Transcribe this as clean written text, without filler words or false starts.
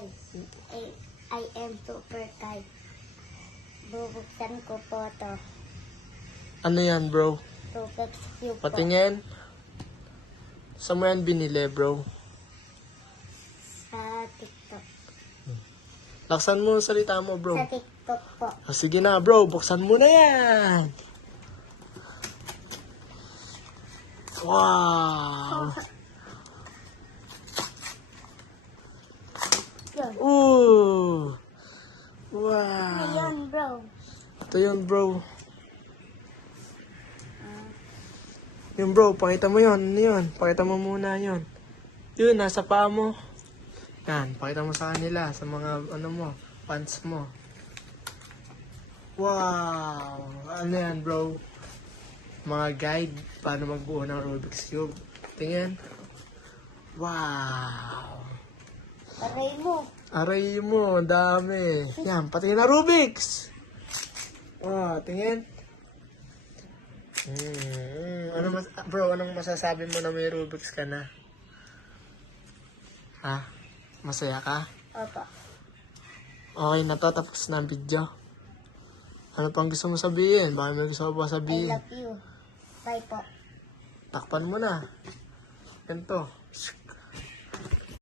Kai. I am Super Kai. Bubuksan ko po to. Ano yan, bro? Rubik's Cube po. Patingin. Saan mo yan binili, bro? Sa TikTok. Laksan mo salita mo, bro. Sa TikTok po. Sige na, bro. Buksan mo na yan. Wow. Yun. Ooh. Ano Wow. yun, bro? Ito yun, bro. Yun, bro. Pakita mo yun. Ano yun? Pakita mo muna yun. Yun, nasa paa mo. Yan. Pakita mo sa kanila. Sa mga, ano mo, pants mo. Wow. Ano yan, bro? Mga guide. Paano magbuo ng Rubik's Cube. Tingin. Wow. Aray mo. Aray mo, ang dami. Yan, pati na Rubik's. Wow, tingin. Bro, anong masasabi mo na may Rubik's ka na? Ha? Masaya ka? Opo. Okay na to, tapos na ang video. Ano pang gusto mo sabihin? Baka may gusto mo pa I sabihin. love you. Bye po. Takpan mo na. Ganito.